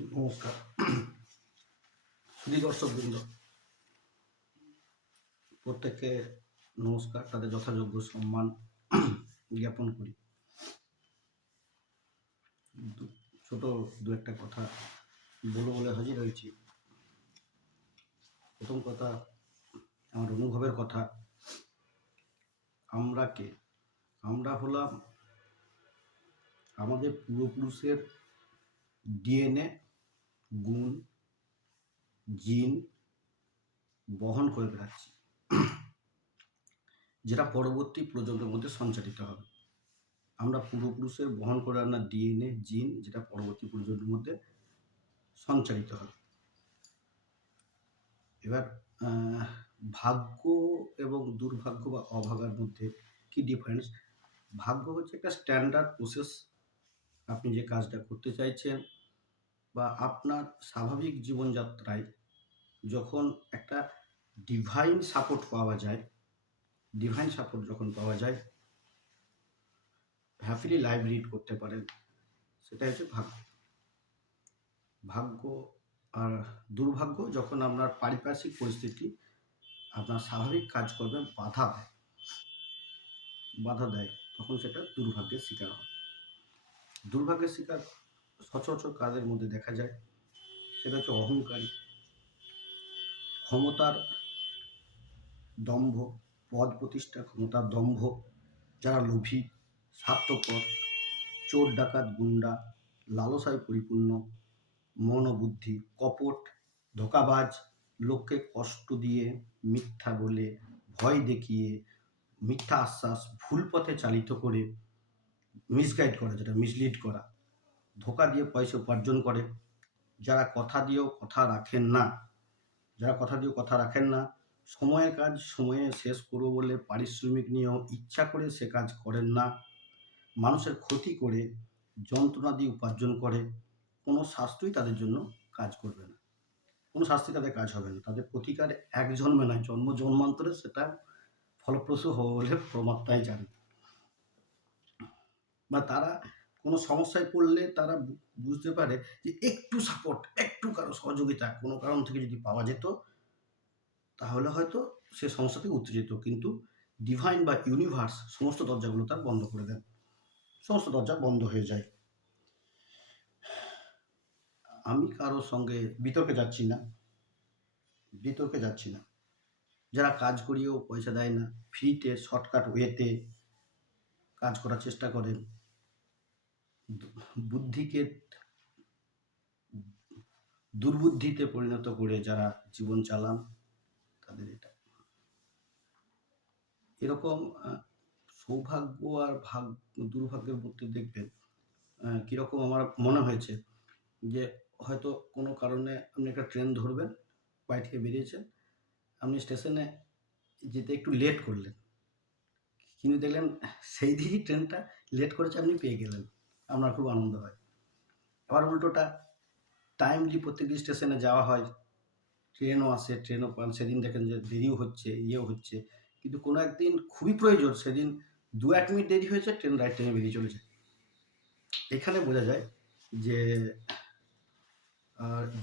নমস্কার। দর্শকবৃন্দ, প্রত্যেককে নমস্কার, তাদের যথাযোগ্য সম্মান জ্ঞাপন করি। ছোট দু একটা কথা বলব বলে হাজির হয়েছি। প্রথম কথা, আমার অনুভবের কথা, আমরা কে? আমরা হলাম আমাদের পূর্বপুরুষের ডিএনএ গুণ জিন বহন করে বেড়াচ্ছি। যেটা পরবর্তী প্রজন্মের মধ্যে সঞ্চারিত হবে। আমরা পূর্বপুরুষের বহন করে আনা ডিএনএ, জিন যেটা পরবর্তী প্রজন্মের মধ্যে সঞ্চারিত হবে। এবার ভাগ্য এবং দুর্ভাগ্য বা অভাগার মধ্যে কি ডিফারেন্স ভাগ্য হচ্ছে একটা স্ট্যান্ডার্ড প্রসেস আপনি যে কাজটা করতে চাইছেন বা আপনার স্বাভাবিক জীবনযাত্রায় যখন একটা ডিভাইন সাপোর্ট পাওয়া যায় ডিভাইন সাপোর্ট যখন পাওয়া যায় হ্যাপিলি লাইফ লিড করতে পারেন। সেটা হচ্ছে ভাগ্য। ভাগ্য আর দুর্ভাগ্য যখন আপনার পারিপার্শ্বিক পরিস্থিতি আপনার স্বাভাবিক কাজকর্মে বাধা দেয়। বাধা দেয়, তখন সেটা দুর্ভাগ্যের শিকার হয়। দুর্ভাগ্যের শিকার সচরাচর কাজের মধ্যে দেখা যায়, সেটা হচ্ছে অহংকারী, ক্ষমতার দম্ভ, পদ প্রতিষ্ঠা ক্ষমতার দম্ভ, যারা লোভী, স্বার্থপর, চোর ডাকাত গুন্ডা, লালসায় পরিপূর্ণ মন ও বুদ্ধি কপট, ধোকাবাজ, লোককে কষ্ট দিয়ে মিথ্যা বলে, ভয় দেখিয়ে, মিথ্যা আশ্বাস, ভুল পথে চালিত করে মিসগাইড করা, যেটা মিসলিড করা। ধোকা দিয়ে পয়সা উপার্জন করে। যারা কথা দিয়েও কথা রাখেন না। যারা কথা দিয়েও কথা রাখেন না, সময়ের কাজ সময়ে শেষ করব বলে পারিশ্রমিক নিয়েও ইচ্ছা করে সে কাজ করেন না। মানুষের ক্ষতি করে যন্ত্রণা দিয়ে উপার্জন করে। কোনো শাস্ত্রই তাদের জন্য কাজ করবে না। কোনো শাস্তি তাদের কাজ হবে না। তাদের প্রতিকার এক জন্মে নয় জন্ম জন্মান্তরে সেটা ফলপ্রসূ হবে বলে প্রমাত্মাই জানে। বা তারা কোনো সমস্যায় পড়লে তারা বুঝতে পারে যে একটু সাপোর্ট একটু কারও সহযোগিতা কোনো কারণ থেকে যদি পাওয়া যেত, তাহলে হয়তো সে সমস্যা থেকে উঠতে যেত। কিন্তু ডিভাইন বা ইউনিভার্স সমস্ত দরজাগুলো তার বন্ধ করে দেন। সমস্ত দরজা বন্ধ হয়ে যায়। আমি কারোর সঙ্গে বিতর্কে যাচ্ছি না। বিতর্কে যাচ্ছি না। যারা কাজ করিয়েও পয়সা দেয় না ফ্রিতে শর্টকাট ওয়েতে কাজ করার চেষ্টা করেন। বুদ্ধিকে দুর্বুদ্ধিতে পরিণত করে যারা জীবন চালান, তাদের এটা। এরকম সৌভাগ্য আর ভাগ, দুর্ভাগ্যের মধ্যে দেখবেন কীরকম আমার মনে হয়েছে যে হয়তো কোনো কারণে আপনি একটা ট্রেন ধরবেন, বাড়ি থেকে বেরিয়েছেন, আপনি স্টেশনে যেতে একটু লেট করলেন। কিন্তু দেখলেন, সেই দিকেই ট্রেনটা লেট করেছে, আপনি পেয়ে গেলেন। আপনার খুব আনন্দ হয় আবার উল্টোটা টাইমলি প্রত্যেকটি স্টেশনে যাওয়া হয় ট্রেনও আসে ট্রেনও পান, সেদিন দেখেন যে দেরিও হচ্ছে, ইয়েও হচ্ছে। কিন্তু কোনো একদিন খুবই প্রয়োজন, সেদিন দু এক মিনিট দেরি হয়েছে ট্রেন রাইট টাইমে বেরিয়ে চলে যায়। এখানে বোঝা যায় যে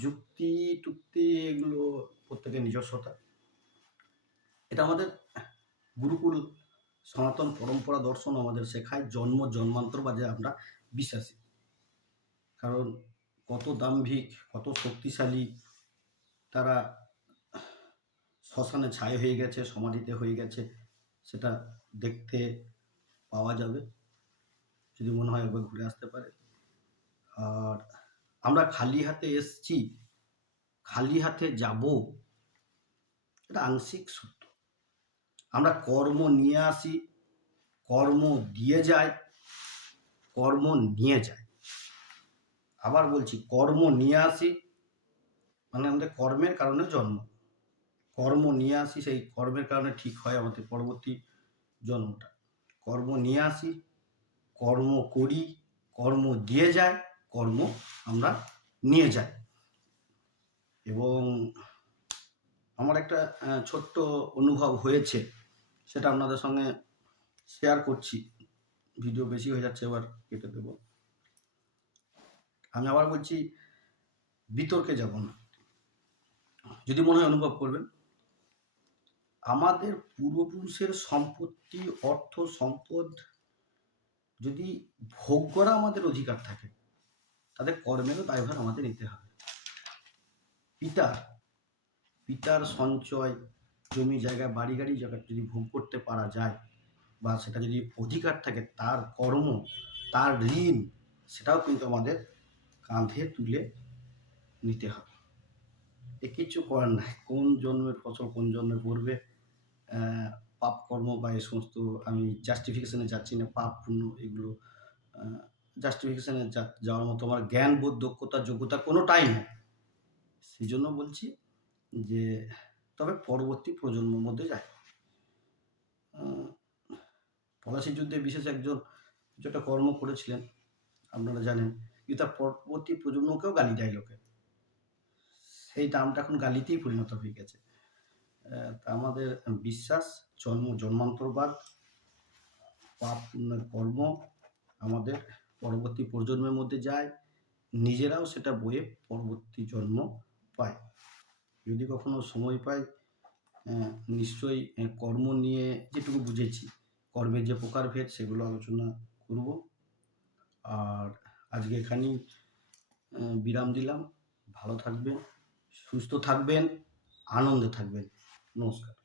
যুক্তি, টুক্তি এগুলো প্রত্যেকের নিজস্বতা। এটা আমাদের গুরুকুল সনাতন পরম্পরা দর্শন আমাদের শেখায়, জন্ম, জন্মান্তর বা যে আমরা বিশ্বাসী। কারণ কত দাম্ভিক, কত শক্তিশালী তারা শ্মশানে ছাই হয়ে গেছে, সমাধিতে হয়ে গেছে, সেটা দেখতে পাওয়া যাবে, যদি মনে হয় একবার ঘুরে আসতে পারে। আর আমরা খালি হাতে এসছি, খালি হাতে যাব, এটা আংশিক সত্য। আমরা কর্ম নিয়ে আসি, কর্ম দিয়ে যায় কর্ম নিয়ে যায়। আবার বলছি, কর্ম নিয়ে আসি মানে আমাদের কর্মের কারণে জন্ম। কর্ম নিয়ে আসি, সেই কর্মের কারণে ঠিক হয় আমাদের পরবর্তী জন্মটা। কর্ম নিয়ে আসি, কর্ম করি, কর্ম দিয়ে যায় কর্ম আমরা নিয়ে যাই। এবং আমার একটা ছোট্ট অনুভব হয়েছে, সেটা আপনাদের সঙ্গে শেয়ার করছি। ভিডিও বেশি হয়ে যাচ্ছে, এবার কেটে দেবো। আমি আবার বলছি, বিতর্কে যাব না। যদি মনে হয় অনুভব করবেন, আমাদের পূর্বপুরুষের সম্পত্তি, অর্থ, সম্পদ যদি ভোগ করা আমাদের অধিকার থাকে, তাদের কর্মেরও দায়ভার আমাদের নিতে হবে। পিতার পিতার সঞ্চয়, জমি, জায়গা বাড়ি গাড়ি জায়গা যদি ভোগ করতে পারা যায় বা সেটা যদি অধিকার থাকে তার কর্ম, তার ঋণ, সেটাও কিন্তু আমাদের কাঁধে তুলে নিতে হবে। এ কিছু করার নাই। কোন জন্মের ফসল, কোন জন্মে পড়বে পাপ কর্ম বা এই সমস্ত আমি জাস্টিফিকেশনে যাচ্ছি না, পাপ পুণ্য এগুলো জাস্টিফিকেশনে যাওয়ার মতো আমার জ্ঞান, বোধ, দক্ষতা, যোগ্যতা কোনোটাই নেই। সেই জন্য বলছি যে, তবে পরবর্তী প্রজন্মের মধ্যে যায় পলাশি যুদ্ধে বিশেষ একজন কিছু একটা কর্ম করেছিলেন, আপনারা জানেন, কিন্তু তার পরবর্তী প্রজন্মকেও গালি দেয় লোকে। সেই দামটা এখন গালিতেই পরিণত হয়ে গেছে। তা আমাদের বিশ্বাস, জন্ম, জন্মান্তরবাদ, পাপ কর্ম আমাদের পরবর্তী প্রজন্মের মধ্যে যায়, নিজেরাও সেটা বয়ে পরবর্তী জন্ম পায়। যদি কখনো সময় পাই নিশ্চয়ই কর্ম নিয়ে যেটুকু বুঝেছি কর্মের যে প্রকারভেদ সেগুলো আলোচনা করব। আর আজকে এখানেই বিরাম দিলাম। ভালো থাকবেন, সুস্থ থাকবেন, আনন্দে থাকবেন। নমস্কার।